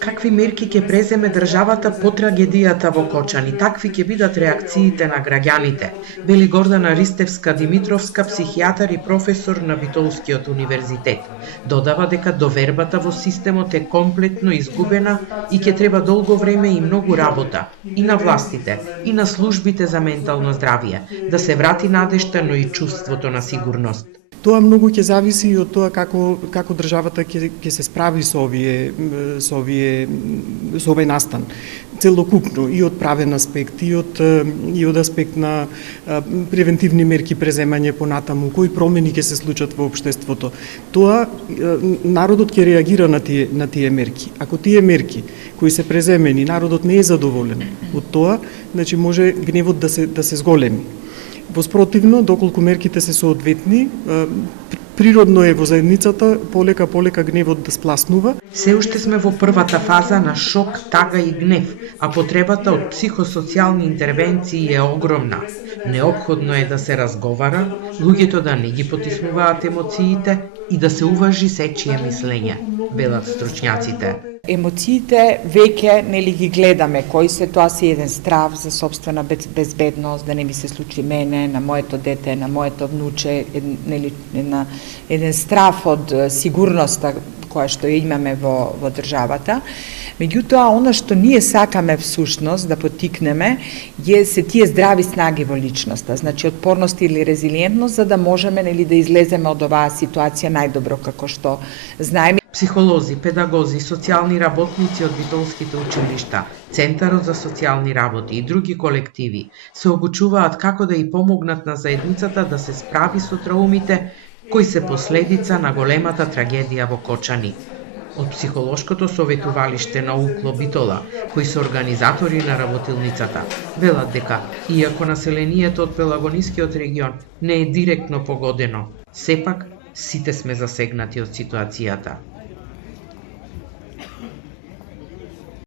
Какви мерки ќе преземе државата по трагедијата во Кочани? Такви ќе бидат реакциите на граѓаните, вели Гордана Ристевска-Димитровска, психијатар и професор на Битолскиот универзитет. Додава дека довербата во системот е комплетно изгубена и ќе треба долго време и многу работа и на властите, и на службите за ментално здравје, да се врати надежта, но и чувството на сигурност. Тоа многу ќе зависи и од тоа како државата ќе се справи со овој настан. Целокупно, и од правен аспект, и од аспект на превентивни мерки преземање понатаму, кои промени ќе се случат во општеството. Тоа народот ќе реагира на тие мерки. Ако тие мерки кои се преземени, народот не е задоволен од тоа, значи може гневот да се зголеми. Воспротивно, доколку мерките се соодветни, природно е во заедницата полека гневот да спласнува. Се уште сме во првата фаза на шок, тага и гнев, а потребата од психосоцијални интервенции е огромна. Неопходно е да се разговара, луѓето да не ги потиснуваат емоциите и да се уважи сечие мислење, велат стручњаците. Емоциите веќе нели ги гледаме, кои се тоа си еден страв за собствена безбедност, да не ми се случи мене, на моето дете, на моето внуче, нели еден страв од сигурноста која што ја имаме во државата. Меѓутоа, она што ние сакаме всушност да поттикнеме се тие здрави снаги во личноста, значи отпорност или резилиентност, за да можеме нели да излеземе од оваа ситуација најдобро како што знаеме. Психолози, педагози, социјални работници од битолските училишта, Центарот за социјални работи и други колективи се обучуваат како да и помогнат на заедницата да се справи со траумите кои се последица на големата трагедија во Кочани. Од психолошкото советувалиште на УКЛО Битола, кои се организатори на работилницата, велат дека, иако населението од Пелагонискиот регион не е директно погодено, сепак сите сме засегнати од ситуацијата.